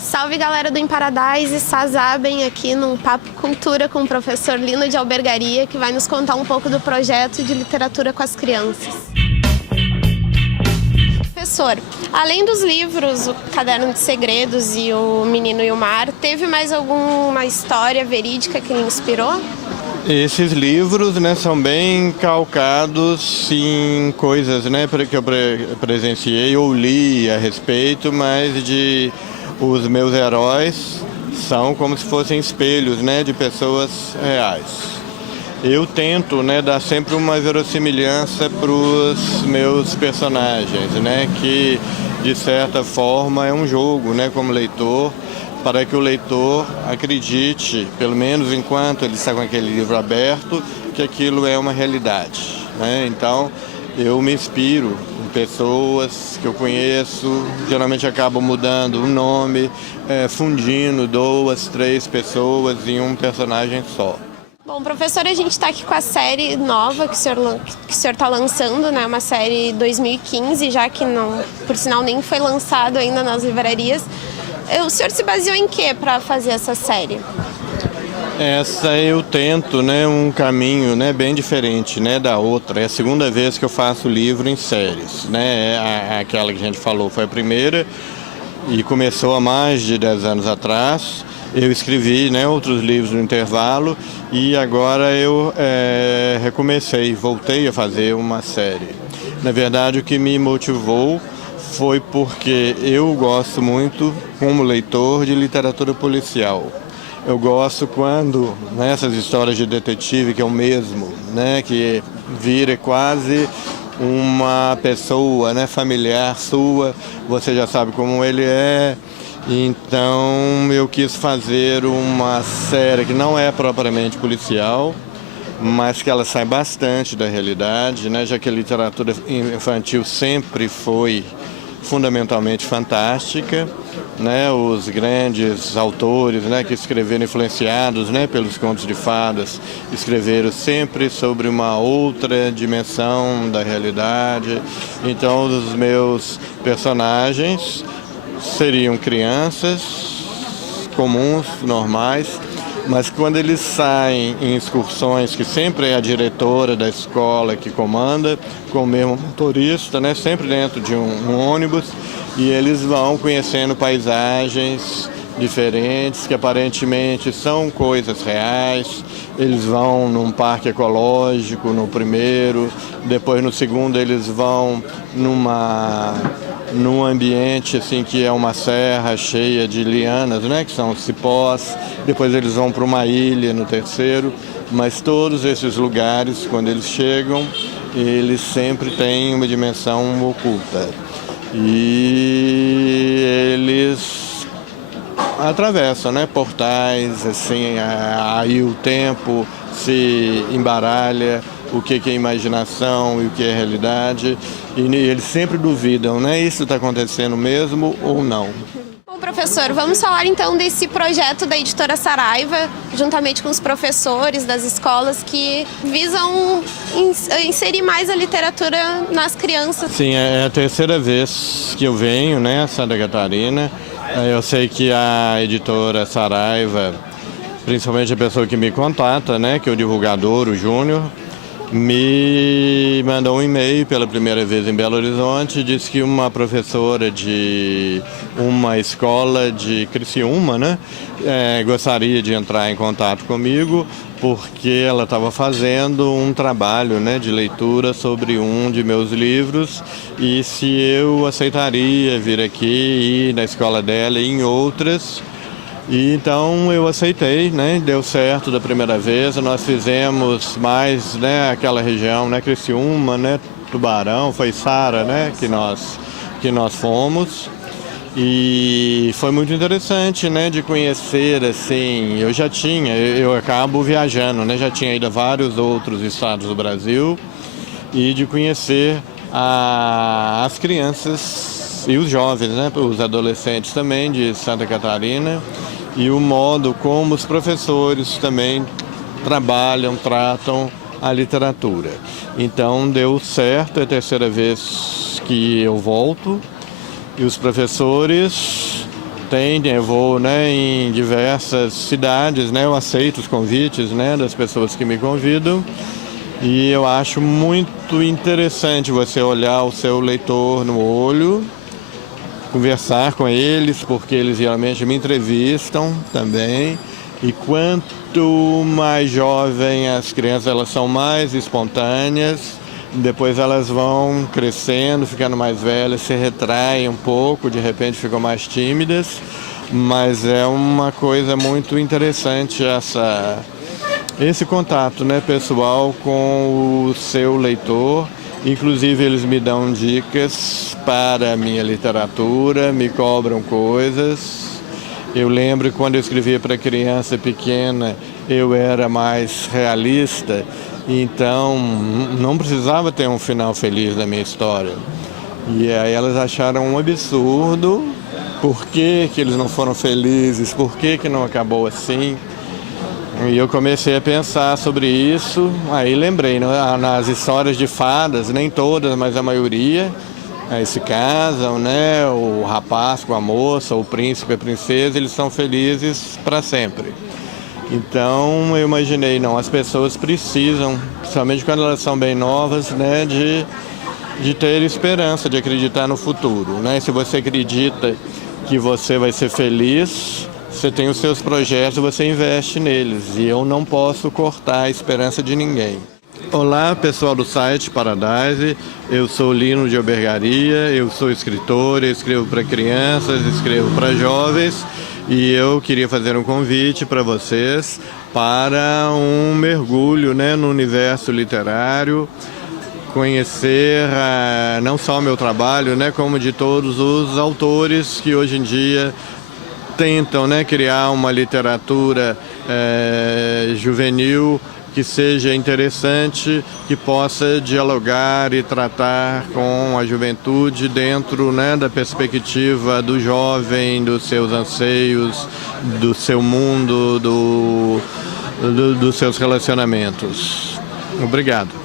Salve galera do Em Paradise, Sazabem aqui num Papo Cultura com o professor Lino de Albergaria, que vai nos contar um pouco do projeto de literatura com as crianças. Professor, além dos livros, o Caderno de Segredos e o Menino e o Mar, teve mais alguma história verídica que lhe inspirou? Esses livros, né, são bem calcados em coisas, né, que eu presenciei ou li a respeito, mas os meus heróis são como se fossem espelhos, né, de pessoas reais. Eu tento, né, dar sempre uma verossimilhança para os meus personagens, né, que de certa forma é um jogo, né, como leitor, para que o leitor acredite, pelo menos enquanto ele está com aquele livro aberto, que aquilo é uma realidade, né? Então, eu me inspiro em pessoas que eu conheço, geralmente acabo mudando o nome, fundindo 2, 3 pessoas em um personagem só. Bom, professor, a gente está aqui com a série nova que o senhor está lançando, né? Uma série 2015, já que não, por sinal, nem foi lançado ainda nas livrarias. O senhor se baseou em quê para fazer essa série? Essa eu tento, né, um caminho, né, bem diferente, né, da outra. É a segunda vez que eu faço livro em séries, né? Aquela que a gente falou foi a primeira e começou há mais de 10 anos atrás. Eu escrevi, né, outros livros no intervalo e agora eu recomecei, voltei a fazer uma série. Na verdade, o que me motivou foi porque eu gosto muito, como leitor, de literatura policial. Eu gosto quando, nessas histórias de detetive, que é o mesmo, né, que vira quase uma pessoa, né, familiar sua, você já sabe como ele é. Então eu quis fazer uma série que não é propriamente policial, mas que ela sai bastante da realidade, né, já que a literatura infantil sempre foi fundamentalmente fantástica, né? Os grandes autores, né, que escreveram influenciados, né, pelos contos de fadas, escreveram sempre sobre uma outra dimensão da realidade. Então, os meus personagens seriam crianças comuns, normais, mas quando eles saem em excursões, que sempre é a diretora da escola que comanda, com o mesmo motorista, né, sempre dentro de um ônibus, e eles vão conhecendo paisagens diferentes, que aparentemente são coisas reais. Eles vão num parque ecológico no primeiro, depois no segundo eles vão num ambiente assim que é uma serra cheia de lianas, né, que são cipós. Depois eles vão para uma ilha no terceiro, mas todos esses lugares, quando eles chegam, eles sempre têm uma dimensão oculta. E eles atravessam, né, portais, assim, aí o tempo se embaralha, o que é imaginação e o que é realidade, e eles sempre duvidam, né, isso está acontecendo mesmo ou não. Bom, professor, vamos falar então desse projeto da editora Saraiva, juntamente com os professores das escolas que visam inserir mais a literatura nas crianças. Sim, é a terceira vez que eu venho, né, a Santa Catarina. Eu sei que a editora Saraiva, principalmente a pessoa que me contata, né, que é o divulgador, o Júnior, me mandou um e-mail pela primeira vez em Belo Horizonte, disse que uma professora de uma escola de Criciúma, né, gostaria de entrar em contato comigo, porque ela estava fazendo um trabalho, né, de leitura sobre um de meus livros, e se eu aceitaria vir aqui e ir na escola dela e em outras. E então eu aceitei, né? Deu certo da primeira vez. Nós fizemos mais, né, aquela região, né, Criciúma, né, Tubarão, foi Sara, né, que nós fomos. E foi muito interessante, né, de conhecer, assim, eu acabo viajando, né, já tinha ido a vários outros estados do Brasil, e de conhecer as crianças e os jovens, né, os adolescentes também de Santa Catarina, e o modo como os professores também tratam a literatura. Então deu certo, é a terceira vez que eu volto, e os professores tem, eu vou, né, em diversas cidades, né, eu aceito os convites, né, das pessoas que me convidam, e eu acho muito interessante você olhar o seu leitor no olho, conversar com eles, porque eles realmente me entrevistam também. E quanto mais jovem as crianças, elas são mais espontâneas, depois elas vão crescendo, ficando mais velhas, se retraem um pouco, de repente ficam mais tímidas, mas é uma coisa muito interessante esse contato, né, pessoal com o seu leitor. Inclusive eles me dão dicas para a minha literatura, me cobram coisas. Eu lembro que quando eu escrevia para criança pequena, eu era mais realista, então não precisava ter um final feliz na minha história. E aí elas acharam um absurdo, por que que eles não foram felizes, por que que não acabou assim. E eu comecei a pensar sobre isso, aí lembrei, né, nas histórias de fadas, nem todas, mas a maioria, aí se casam, né, o rapaz com a moça, o príncipe e a princesa, eles são felizes para sempre. Então eu imaginei, não, as pessoas precisam, principalmente quando elas são bem novas, né, de ter esperança, de acreditar no futuro, né? E se você acredita que você vai ser feliz, você tem os seus projetos, você investe neles, e eu não posso cortar a esperança de ninguém. Olá, pessoal do site Paradise, eu sou Lino de Albergaria, eu sou escritor, eu escrevo para crianças, escrevo para jovens, e eu queria fazer um convite para vocês para um mergulho, né, no universo literário, conhecer não só o meu trabalho, né, como de todos os autores que hoje em dia tentam, né, criar uma literatura juvenil que seja interessante, que possa dialogar e tratar com a juventude dentro, né, da perspectiva do jovem, dos seus anseios, do seu mundo, dos seus relacionamentos. Obrigado.